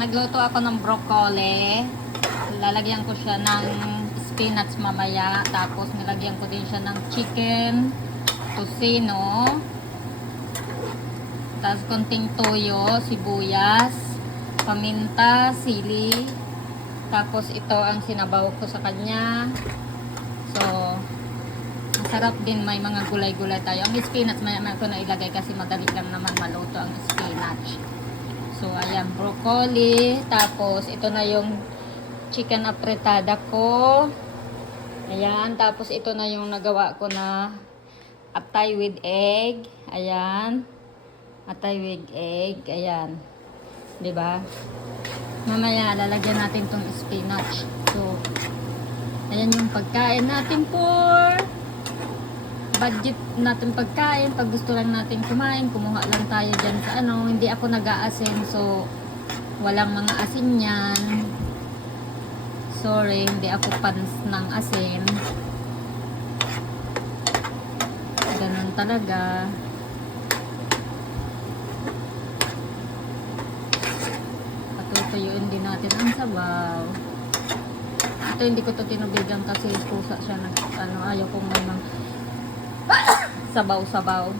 Nagluto ako ng broccoli. Lalagyan ko siya ng spinach mamaya. Tapos nilagyan ko din siya ng chicken, tocino. Tapos konting toyo, sibuyas, paminta, sili. Tapos ito ang sinabaw ko sa kanya. So, masarap din, may mga gulay-gulay tayo. Ang spinach maya ko na ilagay kasi madali lang naman maluto ang spinach. So, ayan, broccoli. Tapos, ito na yung chicken apretada ko. Ayan, tapos ito na yung nagawa ko na atay with egg. Ayan. Atay with egg. Ayan. 'Di ba? Mamaya lalagyan natin tong spinach. So, ayan yung pagkain natin for budget natin pagkain. Pag gusto lang natin kumain, kumuha lang tayo dyan sa ano. Hindi ako nag-aasin, so walang mga asin yan. Sorry, hindi ako fans ng asin. Ganun talaga. Patutuyuin din natin ang sabaw. Ito hindi ko to tinubigan kasi pusa siya nag, ano, ayaw kong may mga sabaw-sabaw.